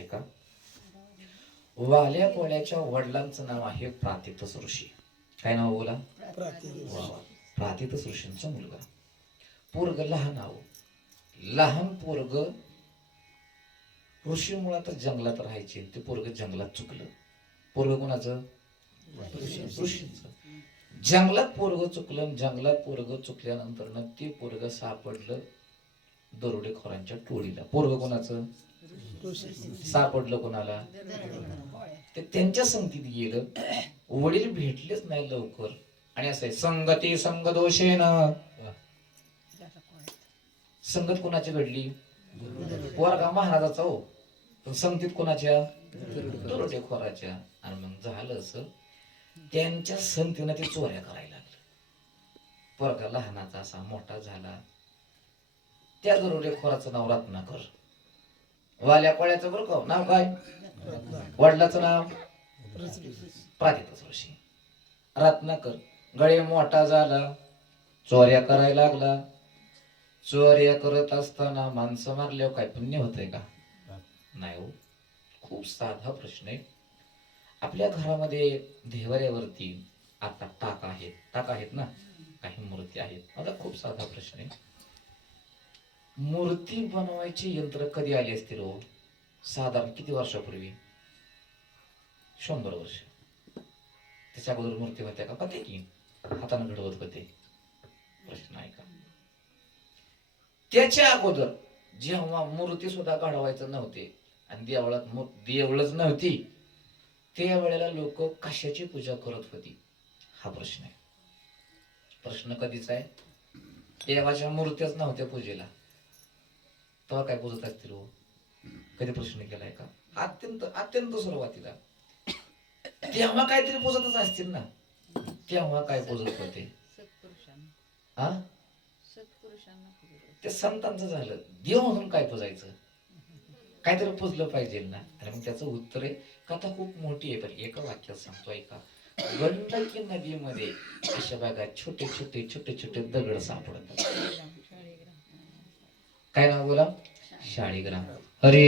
ऐका वाल्या कोळ्याच्या वडिलांचं नाव आहे प्रातितस ऋषी. काय नाव बोला. प्रातितस ऋषींचा मुलगा. पोरग लहान आहो लहान पोरग ऋषी मुळात जंगलात राहायचे ते पोरग जंगलात चुकलं. पोरग कोणाचं? ऋषींचं. जंगलात पोरग चुकलं जंगलात पोरग चुकल्यानंतर ना ते पोरग सापडलं. दरोडेखोरांच्या टोळीला. पोरग कोणाचं? सापडलं कोणाला? ते त्यांच्या संगतीत गेलं. वडील भेटलेच नाही लवकर. आणि असं आहे संगती संग दोषेन संगत कोणाची घडली? पोरगा महाराजाचा हो. पण संगतीत कोणाच्या? दरोडेखोराच्या. आणि मग झालं असं त्यांच्या संगतीनं ते चोऱ्या करायला लागलं. पोरगा लहानाचा असा मोठा झाला. त्या दरोडेखोराचं नाव रत्नाकर. वाल्या कोळ्याचं बरं का नाव काय? वडिलाचं नाव? प्राधिकच ऋषी. रत्नाकर. गळे मोठा झाला चोऱ्या करायला लागला. चोऱ्या करत असताना माणसं मारल्यावर काय पुण्य होतंय का? नाही हो. खूप साधा प्रश्न आहे. आपल्या घरामध्ये देवाऱ्यावरती आता टाक आहेत. टाक आहेत ना? काही मूर्ती आहेत. मला खूप साधा प्रश्न आहे. मूर्ती बनवायचे यंत्र कधी आले असतील हो? साधारण किती वर्षापूर्वी? शंभर वर्ष. त्याच्या अगोदर मूर्ती होत्या का? होते की. हाताने घडवत होते. प्रश्न आहे का? त्याच्या अगोदर जेव्हा मूर्ती सुद्धा घडवायचं नव्हते आणि देवळात देवळच नव्हती त्या वेळेला लोक कशाची पूजा करत होती? हा प्रश्न आहे. प्रश्न कधीचा आहे? देवाच्या मूर्त्याच नव्हत्या पूजेला. तेव्हा काय पूजत असतील हो. कधी प्रश्न केलाय का? अत्यंत अत्यंत सुरुवातीला. तेव्हा काहीतरी पूजतच असतील ना. तेव्हा काय पूजत होते? सत्पुरुषांना. हा. ते संतांचं झालं. देव म्हणून काय पूजायचं काहीतरी पुजलं पाहिजे ना. आणि मग त्याचं उत्तर आहे कथा खूप मोठी आहे पण एका वाक्यात सांगतो ऐका गंडकी नदीमध्ये अशा बघा छोटे छोटे छोटे छोटे दगड सापडतात. काय नाव बोला? शाळीग्राम अरे